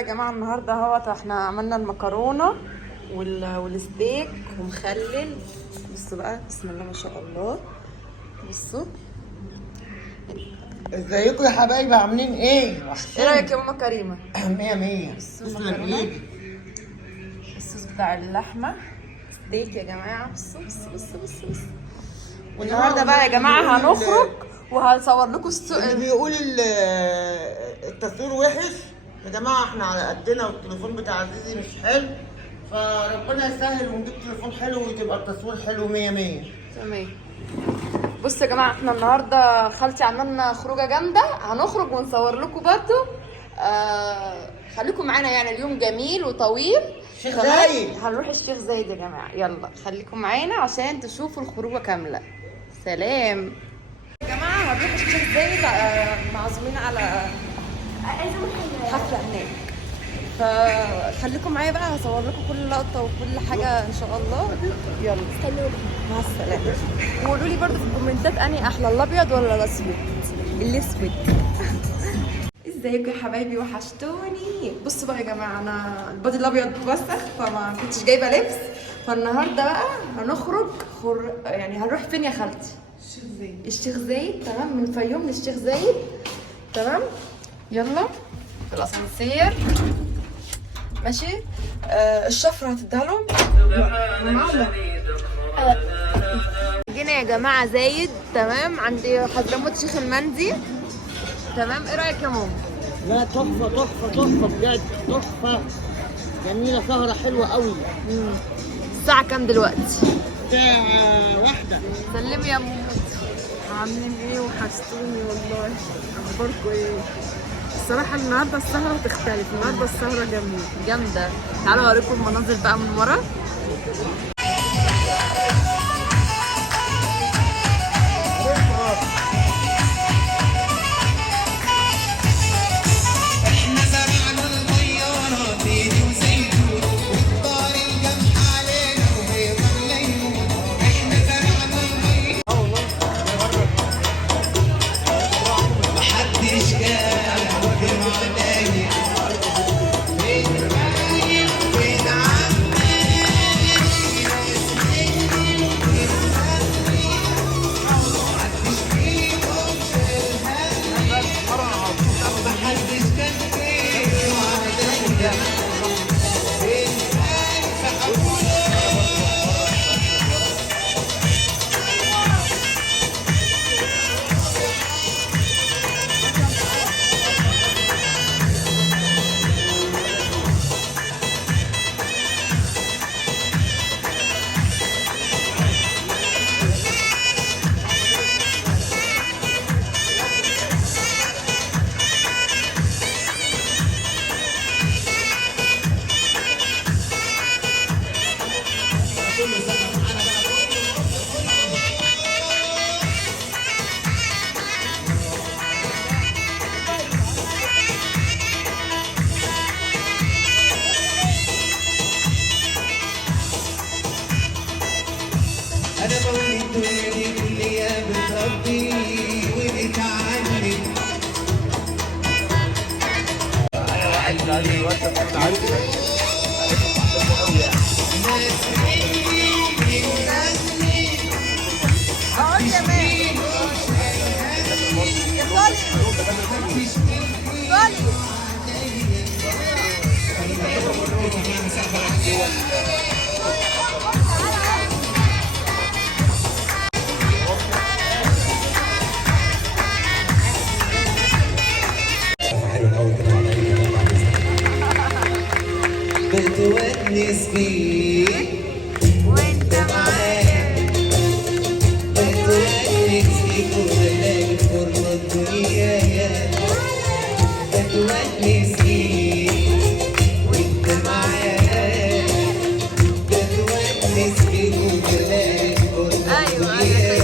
يا جماعه النهارده اهوت احنا عملنا المكرونه والستيك ومخلل. بصوا بقى، بسم الله ما شاء الله. بصوا ازيكم يا حبايبي، عاملين ايه؟ ايه رايك يا ماما كريمه؟ مية مية. بصوا تسلم المكرونه، ايدك. الصوص بتاع اللحمه ستيك يا جماعه. بصوا بصوا بصوا بصوا بصوا. جماعة والنهارده بقى يا جماعه هنخرج وهنصور لكم اللي بيقول التصوير وحش يا جماعه احنا على قدنا، والتليفون بتاع عزيزي مش حلو، فربنا يسهل ونجيب تليفون حلو وتبقى التصوير حلو مية مية. تمام. بصوا يا جماعه احنا النهارده خالتي عملنا خروجه جامده، هنخرج ونصور لكم برضه. خليكم معانا، يعني اليوم جميل وطويل. الشيخ زايد هنروح الشيخ زايد يا جماعه، يلا خليكم معانا عشان تشوفوا الخروجه كامله. سلام يا جماعه، هنروح الشيخ زايد، معزومين على حفله هناك، فخليكم معايا بقى، هصور لكم كل لقطه وكل حاجه ان شاء الله. يلا استنوا، مع السلامه. وقولوا لي برده في الكومنتات انهي احلى، الابيض ولا الاسود؟ الاسود. ازيكم يا حبايبي، وحشتوني. بصوا بقى يا جماعه، انا البادي الابيض وسخ فما كنتش جايبه لبس، فالنهارده بقى هنخرج يعني هنروح فين يا خالتي؟ الشيخ زايد. تمام، من الفيوم للشيخ زايد. تمام، يلا في الاسانسير ماشي. الشفره هتديها لهم معانا. جينا يا جماعه زايد، تمام، عند حضرموت شيخ المندي. تمام، ايه رايك يا ماما؟ لا تحفه تحفه تحفه بجد، تحفه جميله، سهره حلوه قوي. الساعه كام دلوقتي؟ ساعه واحده. سلمي يا ماما. عاملين ايه؟ وحشتوني والله. اخباركم ايه؟ الصراحه النهارده السهره هتختلف، النهارده السهره جامده. تعالوا اوريكم المناظر بقى من ورا. أنا مولد الدنيا دي كلية بتربي وبتعلم. أنا واحد علي وأنت بتتعلم. ناس مني الناس مني. أقعد يا مان. يا طالب. بتونس بيك وانت معايا، بتونس بيك وبلاقي الفرصة الدنيا، بتونس بيك وانت معايا، بتونس بيك وبلاقي الفرصة الدنيا.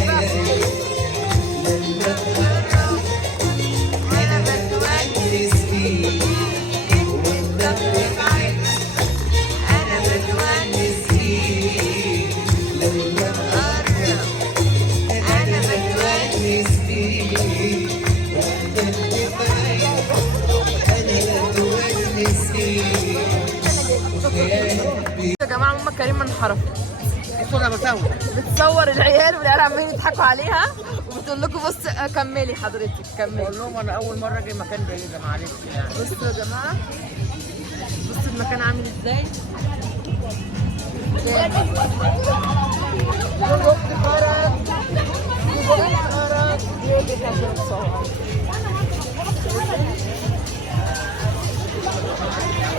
لما تقرب انا بتونس بيك وانت بتبعد. يا جماعه ماما كريمه انحرفت. انا بصور. بتصور العيال والعيال عمالين يضحكوا عليها وبتقول لكم بص كملي حضرتك كملي. بقول لهم انا اول مره اجي مكان زي ده معلش يعني. بصوا يا جماعه بصوا المكان عامل ازاي.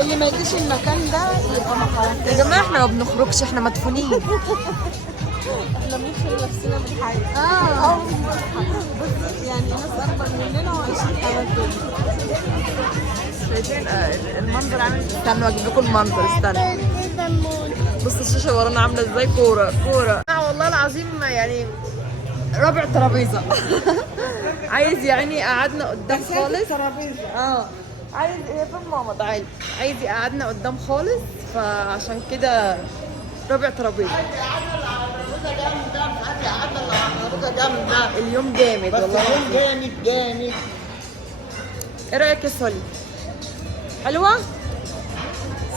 اللي ما يجيش المكان ده يبقى مقاطع. يا جماعه احنا ما بنخرجش، احنا مدفونين. احنا بنشغل نفسنا بالحياه. يعني ناس اكبر مننا وعايشين حياتهم. شايفين المنظر عامل. استنوا اجيب لكم المنظر، استنوا. بصوا الشاشه ورانا عامله ازاي. كوره كوره والله العظيم يعني رابع ترابيزه. عايز يعني يقعدنا قدام خالص. عايز هي فين ماما؟ تعالي. عايز يقعدنا قدام خالص، فعشان كده رابع ترابيزه. اليوم جامد بس والله. اليوم جامد جامد. ايه رايك يا سولي؟ حلوه؟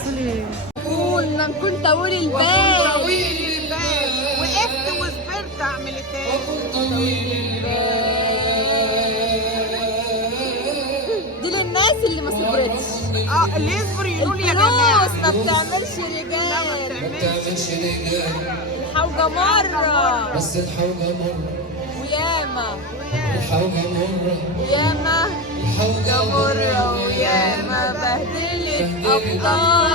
سولي قولنا كنت اقول الباب. وقفت وصبرت اعمل ايه تاني؟ دي للناس اللي ما صبرتش. اللي يصبر يقولوا لي يا جماعه. الفلوس ما بتعملش رجال. الحوجة مرة بس الحوجة مرة وياما الحوجة مرة وياما الحوجة مرة وياما بهدلت أبطال.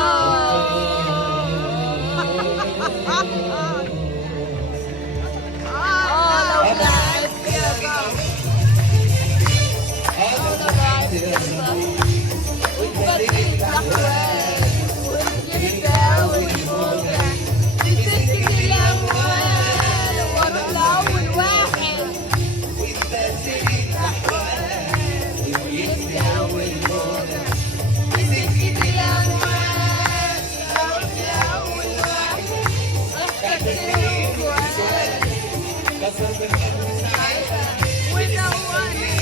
لو لعبت يا بابا لو لعبت يا بابا واتبدلت أحوال ورجلت أول موجة لسكة الأموال وأروح لأول واحد واتبدلت أحوال ورجلت أول موجة لسكة الأموال أروح لأول واحد أفتكر جوال ونورني.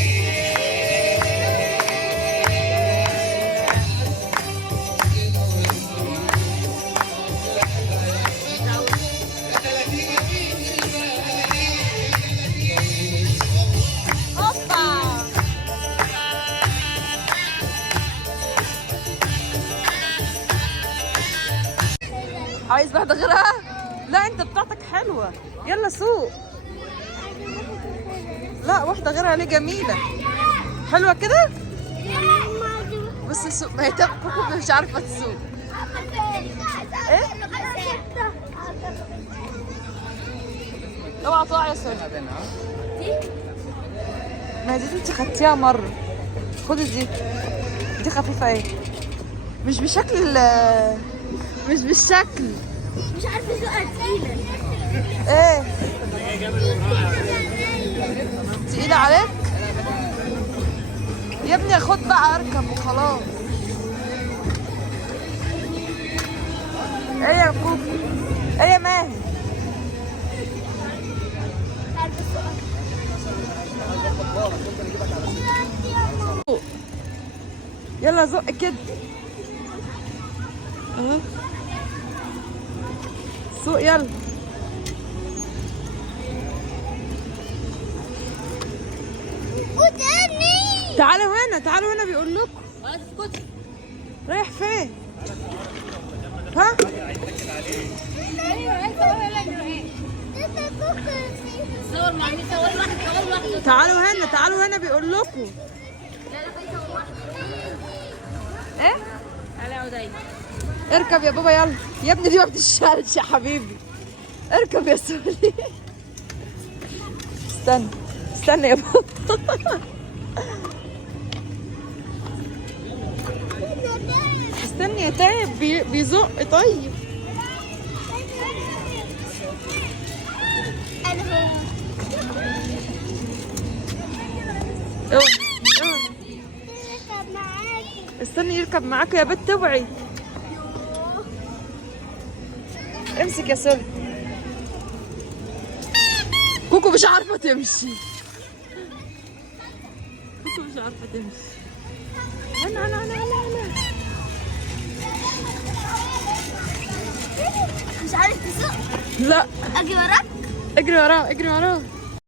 عايز واحدة غيرها؟ لا انت بتاعتك حلوة. يلا سوق. لا واحدة غيرها ليه جميلة حلوة كده. بصي سوق. ما هي كوكو مش عارفة تسوق. ايه؟ اوعى تقع يا سوري. ما دي انت خدتيها مرة. خدي دي خفيفة ايه. مش بشكل مش بالشكل. مش عارفه اسوقها تقيله. ايه تقيلة عليك يا ابني؟ خد بقى اركب وخلاص. ايه يا كوكو؟ ايه يا ماهر؟ يلا زق كده اهو. سوق يلا. وتاني تعالوا هنا تعالوا هنا بيقول لكم. رايح فين؟ ها؟ صور مع مين؟ صور واحد. تعالوا هنا بيقول لكم. ايه؟ تعالى يا عدي. اركب يا بابا يلا. يا ابني دي ما بتشالش يا حبيبي. اركب يا سولي. استنى يا بابا. استني يا تعب بيزق. طيب انا هو اوعي يركب معاكي. استني يركب معاكوا يا بت. اوعي امسك يا سولي. كوكو مش عارفه تمشي. كوكو مش عارفه تمشي. هنا لا اجي وراك. اجري وراه اجري وراه.